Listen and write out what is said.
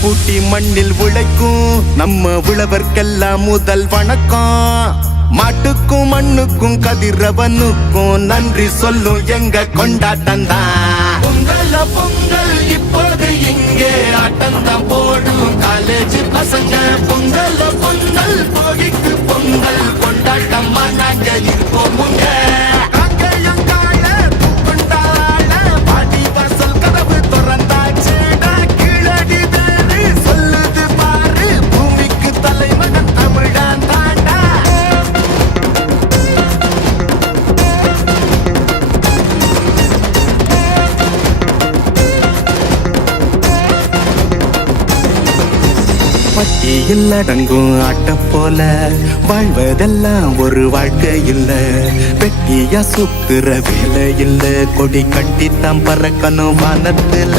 பூட்டி மண்ணில் உழைக்கும் நம்ம உழவர்க்கெல்லாம் முதல் வணக்கம். மாட்டுக்கும் மண்ணுக்கும் கதிரவனுக்கும் நன்றி சொல்லும் எங்க கொண்டாட்டம் தான். பொங்கல் பொங்கல் இப்போது இங்கே ஆட்டம் தான் போடும் காலேஜ் பசங்க. பொங்கல் பொங்கல் போகிக்கு பொங்கல் கொண்டாட்டமா நாங்க இருப்போமுங்க. பட்டியில் அடங்கும் ஆட்ட போல வாழ்வதெல்லாம் ஒரு வாழ்க்கை இல்ல. வெட்டியா சுத்துற வேலை இல்ல, கொடி கட்டித்தான் பறக்கணும் வானத்துல.